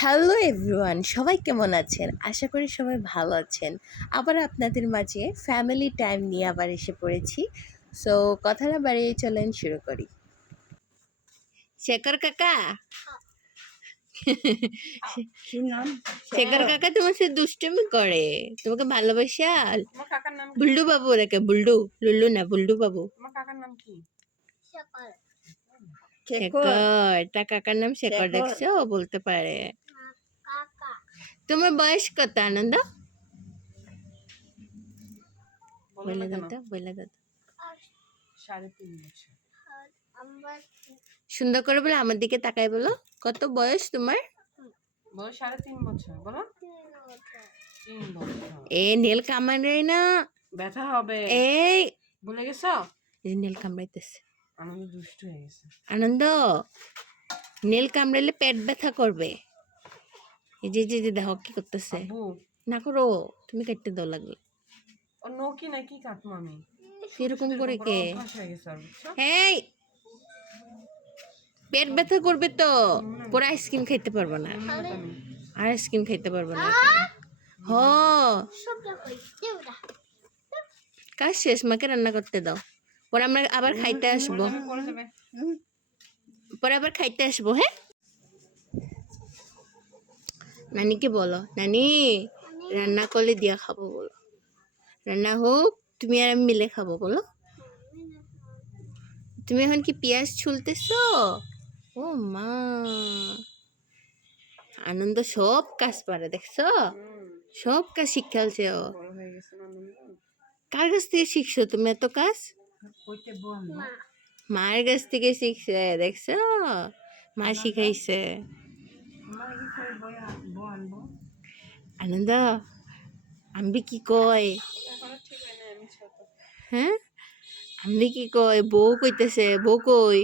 Hello everyone সবাই কেমন আছেন? আশা করি সবাই ভালো আছেন। আবার আপনাদের মাঝে ফ্যামিলি টাইম নিয়ে আবার এসে পড়েছি। সো কথা না বাড়িয়ে চলেন শুরু করি। শেখর কাকা? শেখর কাকা তোমার সাথে দুষ্টুমি করে। তোমাকে ভালোবাসা বুল্ডু বাবু দেখে বুল্ডু লুল্লু না বুল্ডু বাবু। কাকার নাম কি? শেখর। তা কাকার নাম শেখর শেখর। দেখছ? বলতে পারে। তোমার বয়স কত আনন্দ বলো বলে দাও বলে দাও সাড়ে তিন বছর সুন্দর করে বলে আমার দিকে তাকাই বলো কত বয়স তোমার বয়স সাড়ে তিন বছর বলো তিন বছর এ নীল কামড়াই না ব্যথা হবে এই ভুলে গেছো এই নীল কামড়াইতেছে আনন্দ দুষ্ট হয়ে গেছে আনন্দ নীল কামড়াইলে পেট ব্যথা করবে এই যে যে যে দেখো কি করতেছে না করো তুমি কাটতে দাও লাগলে ও নকি নাকি কাটবো আমি এরকম করে কে হয়ে এই পেট ব্যথা করবে তো পুরো আইসক্রিম খাইতে পারব না আর আইসক্রিম খাইতে পারব না হ কাজ শেষ মাকে রান্না করতে দাও পরে আমরা আবার খাইতে আসব পরে আবার খাইতে আসব হ্যাঁ নানিকে বলো, নানি, রান্না করলে দিয়া খাব বলো। রান্না হোক, তুমি আর আমি মিলে খাব বলো। তুমি এখন কি পেঁয়াজ ছুলতেছ? ও মা। আনন্দ সব কাজ পারে, দেখছ? সব কাজ ও গেছে না আনন্দ কার কাছ থেকে শিখছো তুমি এত কাজ? মায়ের কাছ থেকে শিখছে, দেখছ? মা শিখাইছে আমার কি করে বই বই আনব আনন্দ আমি কি কয় হয়? আমি কি কয় বউ কইতেছে বউ কই?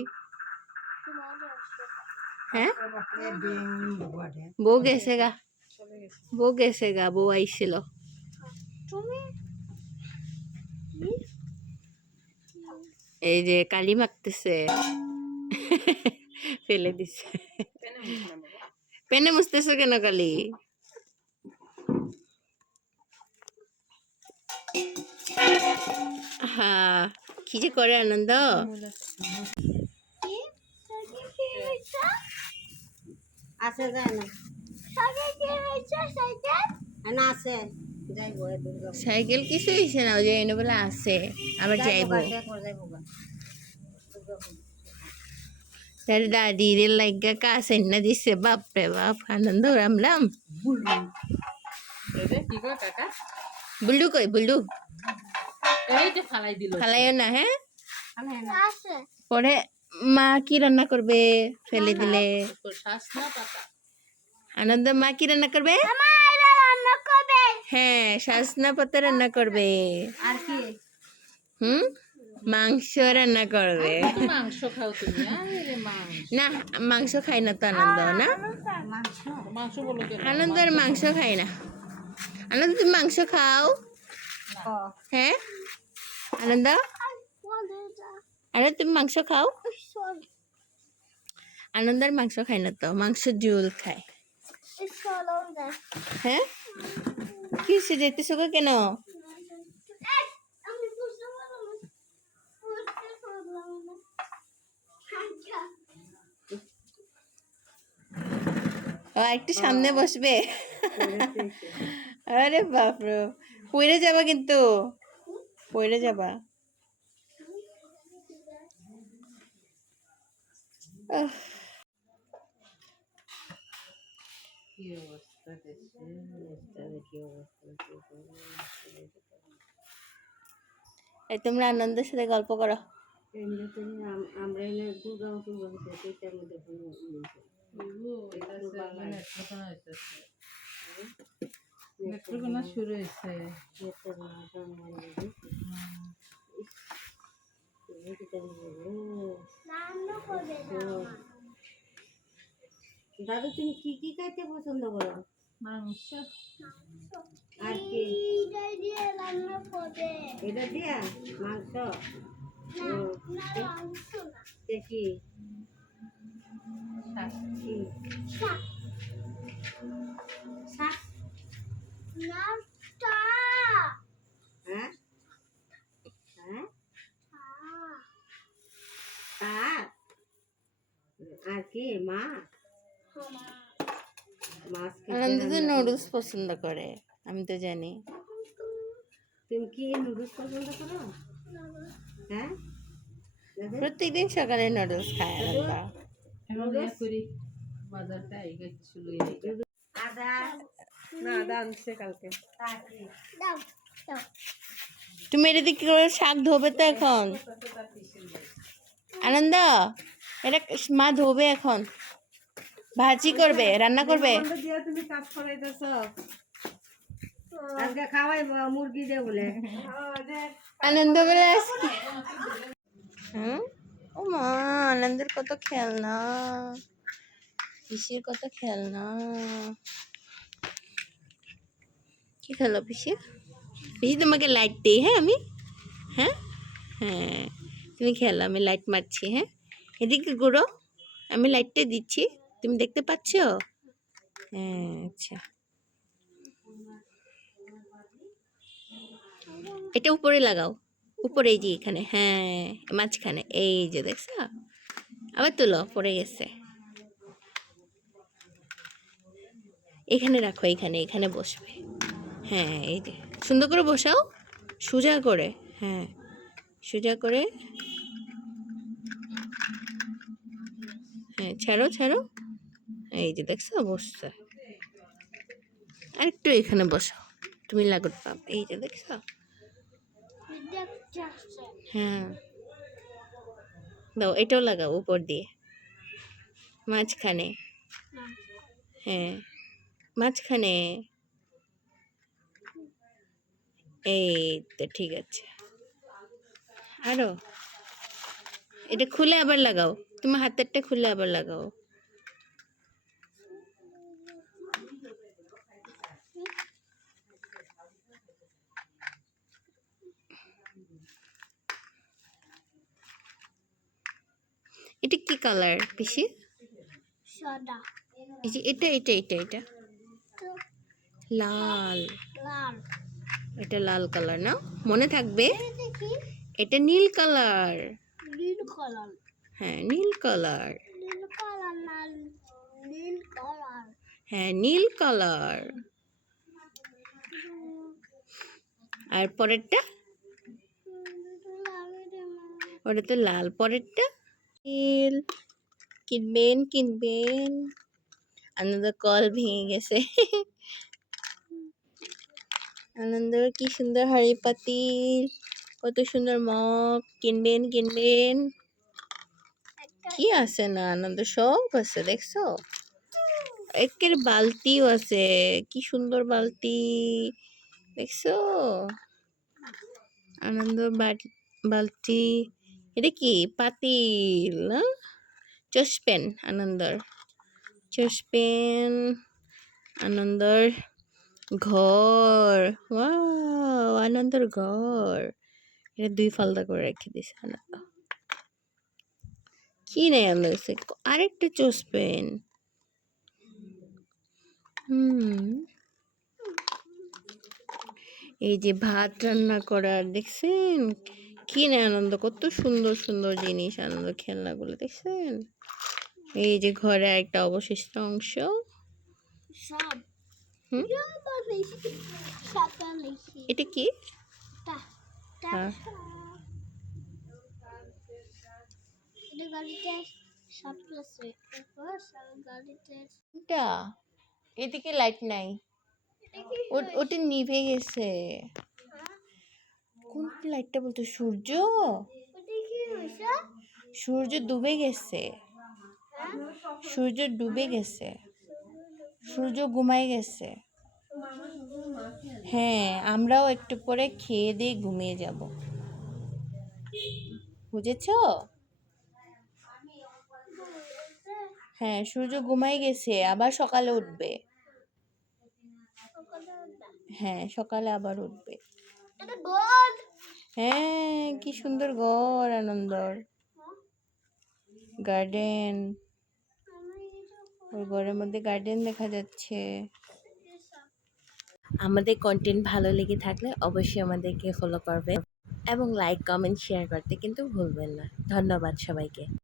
হ্যাঁ? বউ গেছে গা। বউ গেছে গা বউ আইছিল। এই যে কালি মাখতেছে। ফেলে দিছে। পেনে বাবা কেন কালি? হ্যাঁ কি যে করে আনন্দ। আছে যায় না না আছে যাইব দুর্গা সাইকেল কিছু হয়েছে না ওই যে এনে বলে আছে আবার যাইবো তার দাদির লাইগা কাছে না দিছে বাপরে বাপ আনন্দ রামলাম রে কি কাকা? বুল্ডু কই বুল্ডু? এই যে ফালাই দিল ফালাইও না হ্যাঁ? পরে মা কি রান্না করবে? ফেলে দিলে। আনন্দ মা কি রান্না করবে? হ্যাঁ শাসনা পাতা রান্না করবে। আর কি? হুম? মাংস রান্না করবে। মাংস খাও তুমি? না মাংস খাই না তো আনন্দ না? মাংস? মাংস বলো কেন আনন্দ আর মাংস খাই না। আনন্দ তুমি মাংস খাও। হ্যাঁ? আনন্দ? আরে, তুমি মাংস খাও? আনন্দ আর মাংস খাই না তো, মাংস ঝোল খায়। হ্যাঁ? কি যেতেছো কেন? একটু সামনে বসবে। আরে বাপরে পড়ে যাবা কিন্তু। পড়ে যাবা। আহ, কি অবস্থা এই তোমরা আনন্দের সাথে গল্প করো। তুমি আমরা নেত্রকোনা শুরু হয়েছে। দাদু তুমি কি কি খাইতে পছন্দ করো? মাংস। আর কি? এটা দিয়া? মাংস? ও, এ কি? কি? মাছ আর কি মা আনন্দিত নুডলস পছন্দ করে আমি তো জানি। তুমি কি নুডলস পছন্দ করো হ্যাঁ প্রত্যেকদিন সকালে নুডলস খায় আনন্দ আদা না আদা আনছে কালকে। তুমি এটা দিয়ে কি করে শাক ধোবে তো এখন? আনন্দ এটা মা ধোবে এখন। ভাজি করবে রান্না করবে? তুমি কাজ আজকে খাওয়াই মুরগি দে বলে। আনন্দ বলে হুম? ও মা আনন্দের কত খেলনা। পিসির কত খেলনা। কি খেলো পিসি পিসি তোমাকে লাইট দিই হ্যাঁ আমি? হ্যাঁ? হ্যাঁ তুমি খেলো, আমি লাইট মারছি হ্যাঁ? এদিকে ঘুরো, আমি লাইটটা দিচ্ছি, তুমি দেখতে পাচ্ছ? হ্যাঁ আচ্ছা। এটা উপরে লাগাও, উপরে যে এখানে হ্যাঁ মাঝখানে, এই যে দেখছ? আবার তুলো, পড়ে গেছে। এখানে রাখো, এখানে এখানে বসবে। হ্যাঁ এই যে। সুন্দর করে বসাও। সোজা করে হ্যাঁ। সোজা করে। হ্যাঁ ছাড়ো ছাড়ো। এই যে দেখছ, বসছে। আরেকটু এখানে বসাও। তুমি লাগত পাব। এই যে দেখছ? হ্যাঁ। দাও, এটাও লাগাও উপর দিয়ে। মাঝখানে। হ্যাঁ। মাঝখানে। এই তো ঠিক আছে। আরও? এটা খুলে আবার লাগাও। তোমার হাতেরটা খুলে আবার লাগাও। এটা কি কালার পিসি? সাদা। এই যে এটা এটা এটা এটা। লাল। লাল। এটা লাল কালার না? মনে থাকবে? এটা নীল কালার। নীল কালার। হ্যাঁ নীল কালার। নীল কালার লাল নীল কালার। হ্যাঁ নীল কালার। আর পরেরটা? ওটা তো লাল। পরেরটা? নীল। কিনবেন কিনবেন। আনন্দ কল ভেঙে গেছে। আনন্দর কি সুন্দর হাড়ি পাতিল কত সুন্দর মগ কিনবেন কিনবেন কি আছে না আনন্দ, সব আছে, দেখছ? একের বালতিও আছে, কি সুন্দর বালতি, দেখছ? আনন্দ বালতি, এটা কি? পাতিল চসপেন আনন্দর চসপেন আনন্দর। ঘর। আনন্দর ঘর। এটা দুই ফালদা করে রেখে দিছে আনন্দ কি নেই কাছে আরেকটা চসপেন হুম। এই যে ভাত রান্না করার দেখছেন? কি না আনন্দ, কত সুন্দর সুন্দর জিনিস আনন্দ খেলনাগুলো, দেখছেন? এই যে ঘরে একটা অবশিষ্ট অংশ। সব। এটা কি? হ্যাঁ। এদিকে লাইট নাই। ওটা নিভে গেছে। কোন লাইটটা বলতো? সূর্য? সূর্য ডুবে গেছে। সূর্য ডুবে গেছে। সূর্য ঘুমাই গেছে। হ্যাঁ আমরাও একটু পরে খেয়ে দিয়ে ঘুমিয়ে যাব। বুঝেছ? হ্যাঁ সূর্য ঘুমাই গেছে, আবার সকালে উঠবে। হ্যাঁ সকালে আবার উঠবে। হ্যাঁ কি সুন্দর ঘর, আনন্দর। গার্ডেন ওর ঘরের মধ্যে গার্ডেন দেখা যাচ্ছে। আমাদের কন্টেন্ট ভালো লেগে থাকলে অবশ্যই আমাদেরকে ফলো করবেন এবং লাইক কমেন্ট শেয়ার করতে কিন্তু ভুলবেন না। ধন্যবাদ সবাইকে।